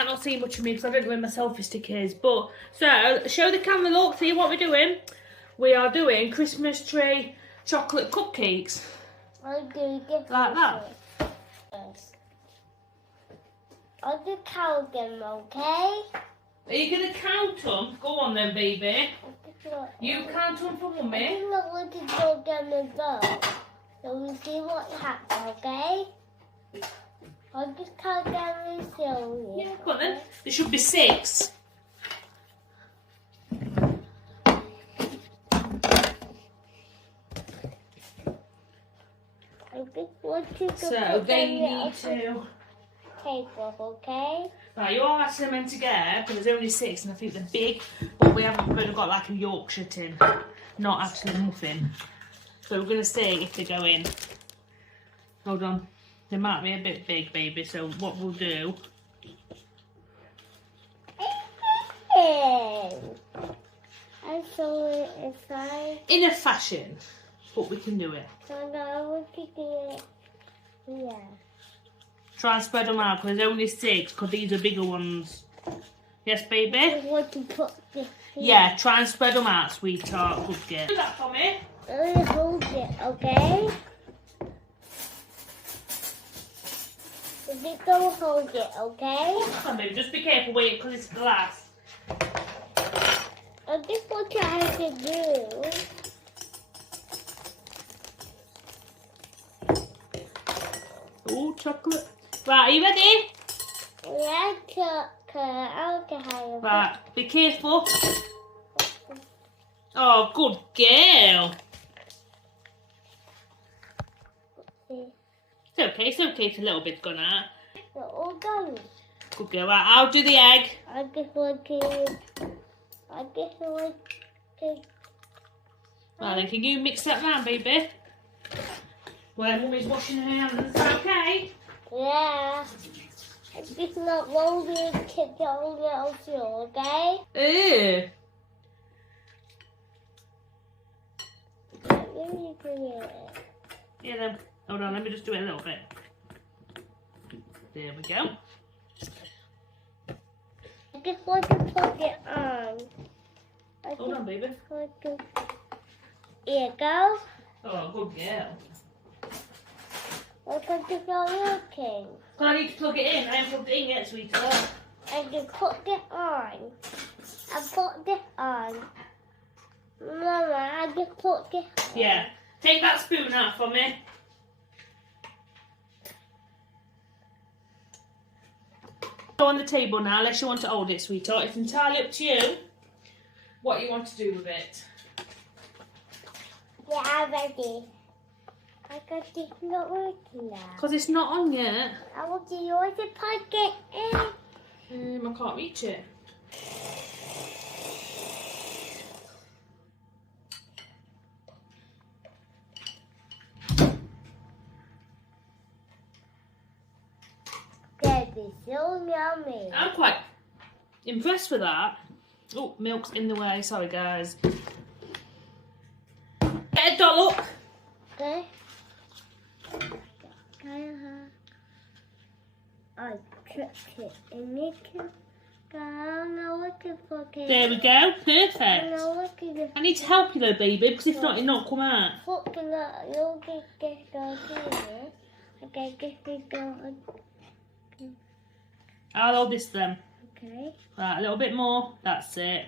might not see much of me because I don't know where my selfie stick is. But, so, show the camera, look, see what we're doing. We are doing Christmas tree chocolate cupcakes. Okay, like that. Yes. I'll just count them, okay? Are you going to count them? Go on then, baby. You count them for Mummy. I'm not going to go them as well. So we'll see what happens, okay? I'll just count them and show you. Yeah, go on then. There should be 6. I just want you to So they need to. Table, okay? Right, you all actually meant to get, but there's only 6 and I think they're big, but we haven't really got like a Yorkshire tin, not actually a muffin. So we're going to see if they go in. Hold on, they might be a bit big, baby, so what we'll do... I saw it inside. In a fashion, but we can do it. So now I want to do it. Yeah. Try and spread them out because there's only 6 because these are bigger ones. Yes, baby? I want to put this here. Yeah, try and spread them out, sweetheart. Good girl. Do that for me. I'm going to hold it, okay? Just go hold it, okay? Come on, baby. Just be careful, wait, because it's glass. I just want to have to do. Oh, chocolate. Right, are you ready? Yeah, okay. Right, be careful. Oh, good girl. It's okay, it's a little bit gone out. They're all done. Good girl, right, I'll do the egg. I just want to. Right, then can you mix that round, baby? Well, Mummy's washing her hands, is that okay? Yeah. It's just not rolling it down little okay? Ew. Really good. Yeah, then, hold on, let me just do it a little bit. There we go. I just want to put it on. Hold on, baby. Here you go. Oh, good girl. Look at the working. Well, I need to plug it in. I haven't plugged it in yet, sweetheart. I just put it on. I put it on. Mama, I just put it on. Yeah. Take that spoon out for me. Go on the table now, unless you want to hold it, sweetheart. It's entirely up to you what you want to do with it. Yeah, I'm ready. I got this not working now. Because it's not on yet. I want to use the pocket. I can't reach it. That is so yummy. I'm quite impressed with that. Oh, milk's in the way. Sorry, guys. Get a doll up. Okay. I tripped it and make it go. There we go. Perfect. I need to help you though, baby, because if not, it'll not come out. I'll hold this then. Okay. Right, a little bit more. That's it.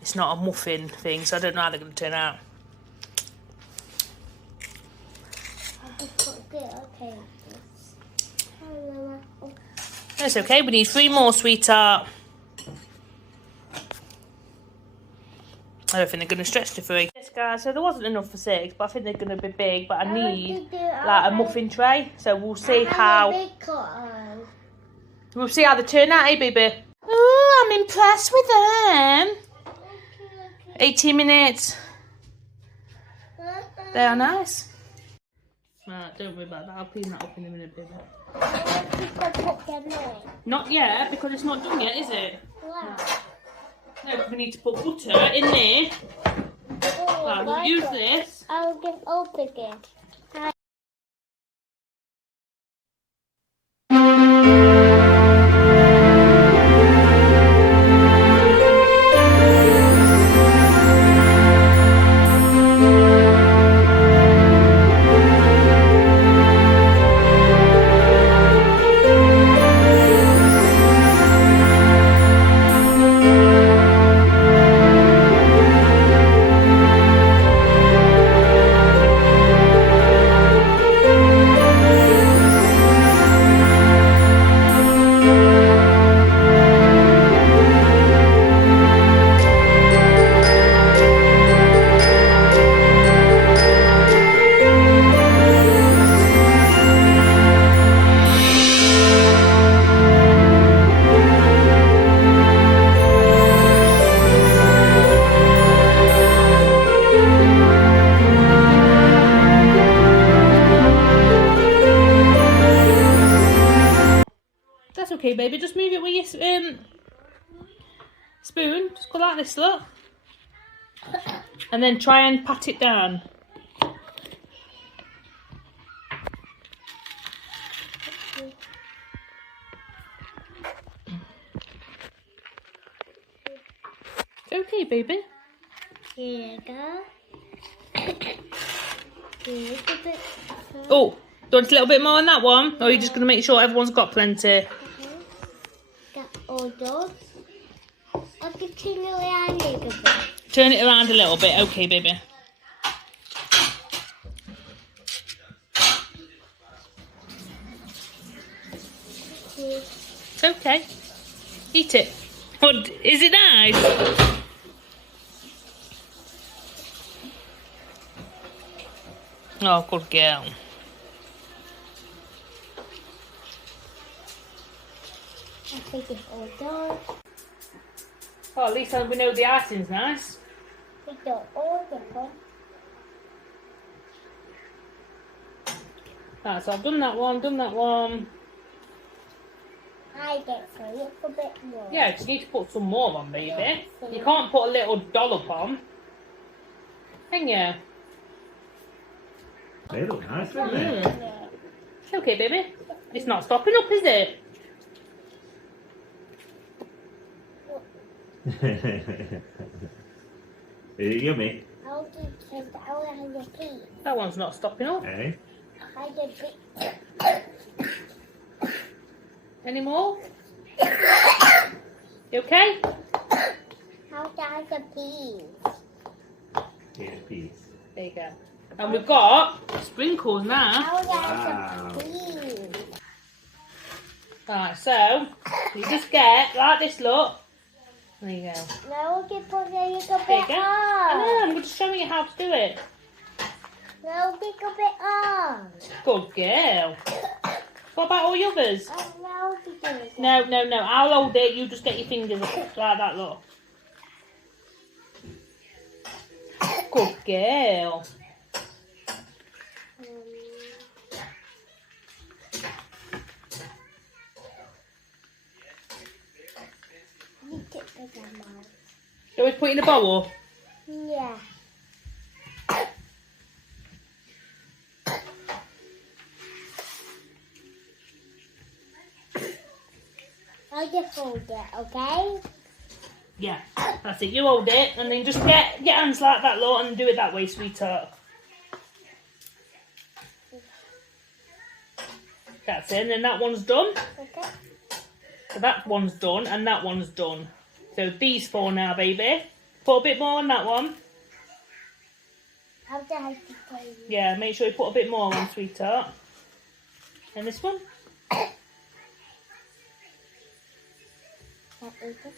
It's not a muffin thing, so I don't know how they're going to turn out. Okay. That's okay, we need 3 more, sweetheart. I don't think they're going to stretch to 3. Yes, guys, so there wasn't enough for 6, but I think they're going to be big. But I need like a muffin tray, so we'll see how. We'll see how they turn out, eh, baby? Oh, I'm impressed with them. 18 minutes. They are nice. Right, don't worry about that. I'll clean that up in a minute, baby. Put them in. Not yet, because it's not done yet, is it? Wow. No, because we need to put butter in there. Right, we'll use this. I'll just open it. That's okay, baby. Just move it with your spoon. Just go like this, look. And then try and pat it down. Okay, baby. Here you go. Here's a bit. Oh, do you want a little bit more on that one? Or are you just going to make sure everyone's got plenty? Got all those. I'll continue around a little bit. Turn it around a little bit. Okay, baby. It's okay. Eat it. What, is it nice? Oh, good girl. I think it's all done. Oh, at least we know the icing's nice. We got all done. Right, so I've done that one, I get a little bit more. Yeah, you need to put some more on, baby. You can't put a little dollop on. Can you? They look nice, don't they? It's okay, baby. It's not stopping up, is it? Is it yummy? How do you take the out of the piece? That one's not stopping up. Eh? I did it. Any more? You okay? How does the piece? Here's a piece. There you go. And we've got sprinkles now. How Wow. does the piece? Right, so you just get like this, look. There you go. Now we can put a little There you bit go. I know, on. I'm just showing you how to do it. Now we can bit on. Good girl. What about all the others? Now we can do it. No, no, no. I'll hold it. You just get your fingers up like that, look. Good girl. You take the lemon. Do we put it in a bowl? Yeah. I'll just hold it, okay? Yeah, that's it. You hold it and then just get your hands like that, look, and do it that way, sweetheart. That's it. And then that one's done. Okay. So that one's done and that one's done. So these four now, baby. Put a bit more on that one. I'll just have to tell you. Yeah, make sure you put a bit more on, sweetheart. And this one. That is it.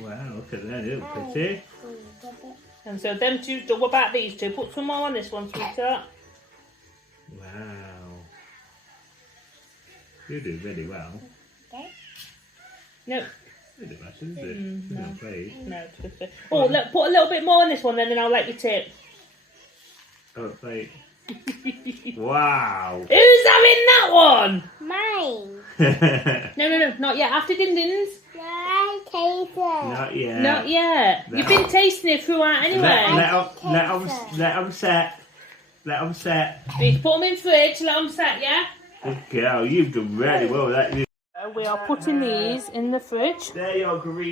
Wow, look at that, isn't it pretty? And so them two, what about these two? Put some more on this one, sweetheart. Wow. You do really well. Okay. No, It doesn't matter, does it? no. Not played. No, it's good. Oh, look, put a little bit more on this one, then I'll let you tip. Oh, plate. Wow. Who's having that one? Mine. No, not yet. After Din Din's. I taste it. Not yet. Not yet. No. You've been tasting it throughout anyway. Let them set. Let them set. You need to put them in fridge, let them set, yeah? Good girl, you've done really well with that. We are putting these in the fridge. There you go, green.